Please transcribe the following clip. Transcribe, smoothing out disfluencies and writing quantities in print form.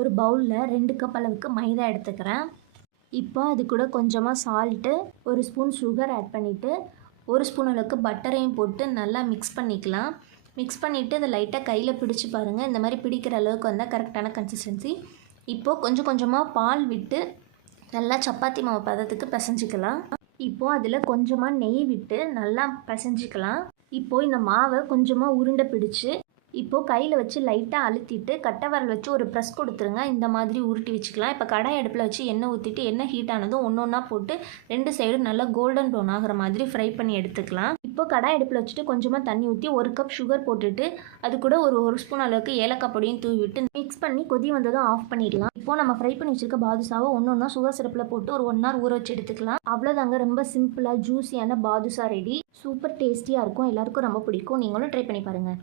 ஒரு பவுலில் 2 கப் அளவுக்கு மைதா எடுத்துக்கிறேன். இப்போ அது கூட கொஞ்சமாக சால்ட்டு, 1 ஸ்பூன் சுகர் ஆட் பண்ணிவிட்டு 1 ஸ்பூன் அளவுக்கு பட்டரையும் போட்டு நல்லா மிக்ஸ் பண்ணிக்கலாம். மிக்ஸ் பண்ணிவிட்டு அதை லைட்டாக கையில் பிடிச்சி பாருங்கள். இந்த மாதிரி பிடிக்கிற அளவுக்கு வந்தால் கரெக்டான கன்சிஸ்டன்சி. இப்போது கொஞ்சம் கொஞ்சமாக பால் விட்டு நல்லா சப்பாத்தி மாவு பதத்துக்கு பிசைஞ்சிக்கலாம். இப்போது அதில் கொஞ்சமாக நெய் விட்டு நல்லா பிசைஞ்சிக்கலாம். இப்போது இந்த மாவை கொஞ்சமாக உருண்டை பிடிச்சி இப்போது கையில் வச்சு லைட்டாக அழுத்திட்டு கட்டை விரல் வச்சு ஒரு ப்ரெஸ் கொடுத்துருங்க. இந்த மாதிரி உருட்டி வச்சுக்கலாம். இப்போ கடாய் அடுப்பில் வச்சு எண்ணெய் ஊற்றிட்டு எண்ணெய் ஹீட் ஆனதும் ஒன்று ஒன்றா போட்டு 2 சைடும் நல்லா கோல்டன் ப்ரௌன் ஆகிற மாதிரி ஃப்ரை பண்ணி எடுத்துக்கலாம். இப்போ கடாய் அடுப்பில் வச்சுட்டு கொஞ்சமாக தண்ணி ஊற்றி 1 கப் சுகர் போட்டுட்டு அது கூட ஒரு ஸ்பூன் அளவுக்கு ஏலக்காய் பொடியும் தூவி விட்டு மிக்ஸ் பண்ணி கொதி வந்ததும் ஆஃப் பண்ணிடலாம். இப்போது நம்ம ஃப்ரை பண்ணி வச்சுருக்க பாதுஷாவை ஒன்று ஒன்றா சுகர் சிரப்பில் போட்டு ஒரு 1 hour ஊற வச்சு எடுத்துக்கலாம். அவ்வளோதாங்க, ரொம்ப சிம்பிளாக ஜூஸியான பாதுஷா ரெடி. சூப்பர் டேஸ்டியாக இருக்கும். எல்லாருக்கும் ரொம்ப பிடிக்கும். நீங்களும் ட்ரை பண்ணி பாருங்கள்.